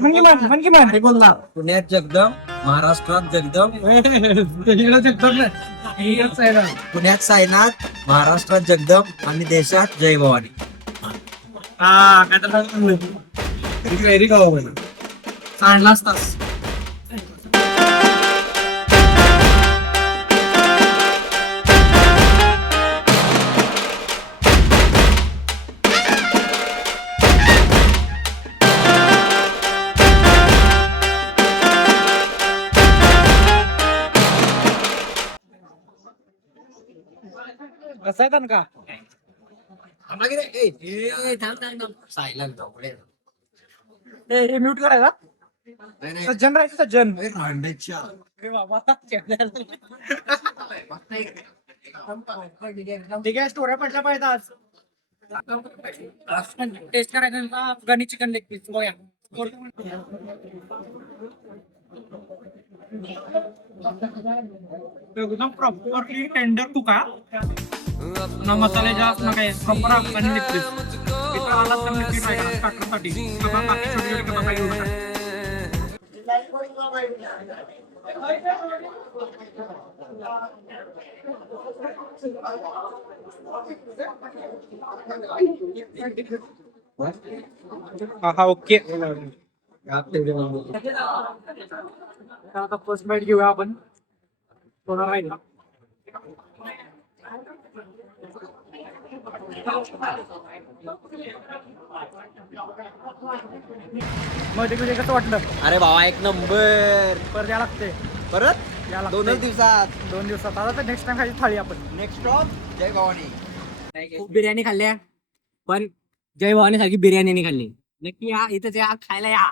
म्हण बोल ना. पुण्यात जगदम, महाराष्ट्रात जगदम. पुण्यात साईनाथ, महाराष्ट्रात जगदम आणि देशात जय भवानी. हा काय तर व्हेरी गाव सांडला असतास. कसं आहे का सायलेंट म्यूट करायचा सज्जन राहायचं सज्जन. अरे बाबा ठीक आहे स्टोऱ्या पडल्या पाहिजे आज. टेस्ट करायचं अफगाणी चिकन लेग पीस बघा. एकदम प्रॉपरली टेंडर कुका ना मसाले जास्त ना काय प्रॉपर अफगाणी लेग पीस. इथं आला तर नक्की ट्राय करा स्टार्टरसाठी. सगळं बाकी छोटी छोटी कथा घेऊ नका. हा ओके. आता फर्स्ट बाईट घेऊया आपण. थोडा राहील मध्ये मध्ये कसं वाटलं. अरे बाबा एक नंबर. परत या लागते परत या लागते. 2 दिवसात. 2 दिवसात आता तर नेक्स्ट टाइम खायची थाळी आपण. नेक्स्ट स्टॉप जय भवानी. खूप बिर्याणी खाल्ल्या पण जय भवानी सारखी बिर्याणी नाही खाल्ली. नक्की या इथं या खायला या.